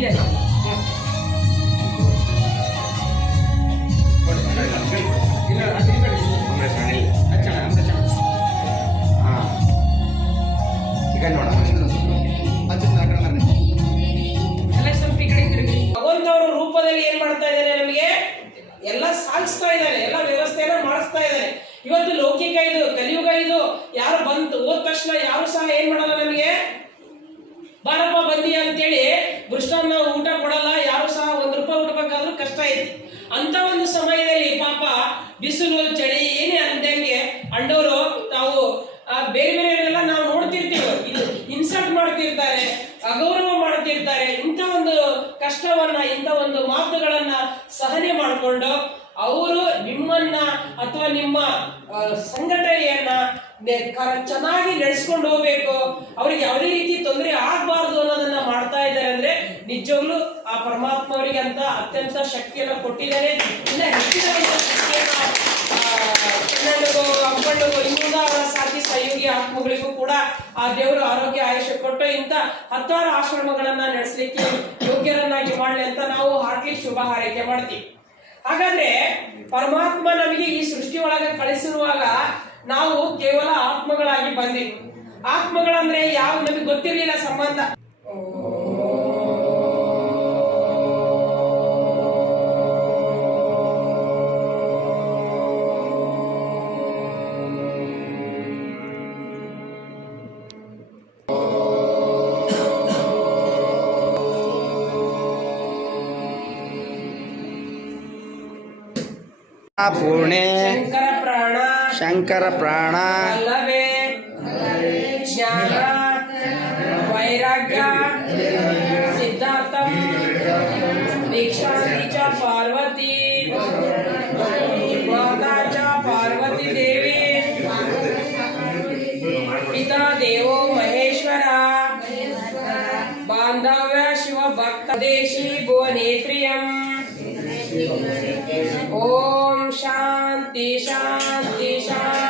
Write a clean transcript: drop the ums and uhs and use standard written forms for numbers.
ಇಲ್ಲೇ ಭಗವಂತವರ ರೂಪದಲ್ಲಿ ಏನ್ ಮಾಡ್ತಾ ಇದ್ದಾರೆ, ನಮಗೆ ಎಲ್ಲ ಸಾಗಿಸ್ತಾ ಇದ್ದಾರೆ, ಎಲ್ಲ ವ್ಯವಸ್ಥೆಯನ್ನ ಮಾಡಿಸ್ತಾ ಇದ್ದಾರೆ. ಇವತ್ತು ಲೌಕಿಕ ಇದು, ಕಲಿಯುಗ ಇದು. ಯಾರು ಬಂತು ಹೋದ ತಕ್ಷಣ ಯಾರು ಸಹ ಏನ್ ಮಾಡಲ್ಲ, ನಮಗೆ ಬಾರಪ್ಪ ಬಂದಿ ಅಂತೇಳಿ ಮೃಷ್ಟಾನ್ನ ಊಟ ಕೊಡಲ್ಲ. ಯಾರು ಸಹ ₹1 ಊಟ ಬೇಕಾದ್ರೂ ಕಷ್ಟ ಐತಿ. ಅಂತ ಒಂದು ಸಮಯದಲ್ಲಿ ಪಾಪ ಬಿಸಿಲು ಚಳಿ ಏನೇ ಅಂದಂಗೆ ಅಂಡವರು ತಾವು ಬೇರೆ ಬೇರೆಯವರೆಲ್ಲ ನಾವು ನೋಡ್ತಿರ್ತೀವಿ, ಇದು ಇನ್ಸಲ್ಟ್ ಮಾಡ್ತಿರ್ತಾರೆ, ಅಗೌರವ ಮಾಡ್ತಿರ್ತಾರೆ. ಇಂಥ ಒಂದು ಕಷ್ಟವನ್ನ, ಇಂಥ ಒಂದು ಮಾತುಗಳನ್ನ ಸಹನೆ ಮಾಡಿಕೊಂಡು ಅವರು ನಿಮ್ಮನ್ನ ಅಥವಾ ನಿಮ್ಮ ಸಂಘಟನೆಯನ್ನ ಚೆನ್ನಾಗಿ ನಡೆಸ್ಕೊಂಡು ಹೋಗ್ಬೇಕು, ಅವ್ರಿಗೆ ಯಾವುದೇ ರೀತಿ ತೊಂದರೆ ಆಗ್ಬಾರ್ದು ಅನ್ನೋದನ್ನ ಮಾಡ್ತಾ ಇದ್ದಾರೆ. ಅಂದ್ರೆ ನಿಜವಾಗ್ಲೂ ಆ ಪರಮಾತ್ಮ ಅವರಿಗೆ ಅಂತ ಅತ್ಯಂತ ಶಕ್ತಿಯನ್ನು ಕೊಟ್ಟಿದ್ದಾರೆ. ಇನ್ನ ಹೆಚ್ಚಿನ ಶಕ್ತಿಯನ್ನ ಚಿನ್ನನಿಗೂ ಅಪ್ಪಣ್ಣಿಗೂ ಇನ್ನೂದ ಅವರ ಸಾಥಿ ಸಹಯೋಗಿ ಆತ್ಮಗಳಿಗೂ ಕೂಡ ಆ ದೇವರು ಆರೋಗ್ಯ ಆಯುಷ್ಯ ಕೊಟ್ಟು ಇಂಥ 10 ಆಶ್ರಮಗಳನ್ನ ನಡೆಸಲಿಕ್ಕೆ ಯೋಗ್ಯರನ್ನಾಗಿ ಮಾಡಲಿ ಅಂತ ನಾವು ಹಾರ್ಟ್ಲಿ ಶುಭ ಹಾರೈಕೆ ಮಾಡ್ತೀವಿ. ಹಾಗಾದ್ರೆ ಪರಮಾತ್ಮ ನಮಗೆ ಈ ಸೃಷ್ಟಿ ಒಳಗೆ ಕಳಿಸಿರುವಾಗ ನಾವು ಕೇವಲ ಆತ್ಮಗಳಾಗಿ ಬಂದ್ವಿ. ಆತ್ಮಗಳಂದ್ರೆ ಯಾವ ನಮಗೆ ಗೊತ್ತಿರ್ಲಿಲ್ಲ ಸಂಬಂಧ. ಪೂರ್ಣೆ ಶಂಕರ ಪ್ರಾಣ ವಲ್ಲಭೆ ಜ್ಞಾನ ವೈರಾಗ್ಯ ಸಿದ್ಧಾರ್ಥ ದೀಕ್ಷಾಂತಿ ಚ ಪಾರ್ವತಿ ಮಾತಾ ಚ ಪಾರ್ವತಿ ದೇವಿ ಪಿತಾ ದೇವೋ ಮಹೇಶ್ವರ ಬಾಂಧವ್ಯ ಶಿವ ಭಕ್ತ ದೇಶಿ ಭುವನೇತ್ರಿಯಂ. ಓಂ ಶಾಂತಿ ಶಾಂತಿ ಶಾಂತಿ.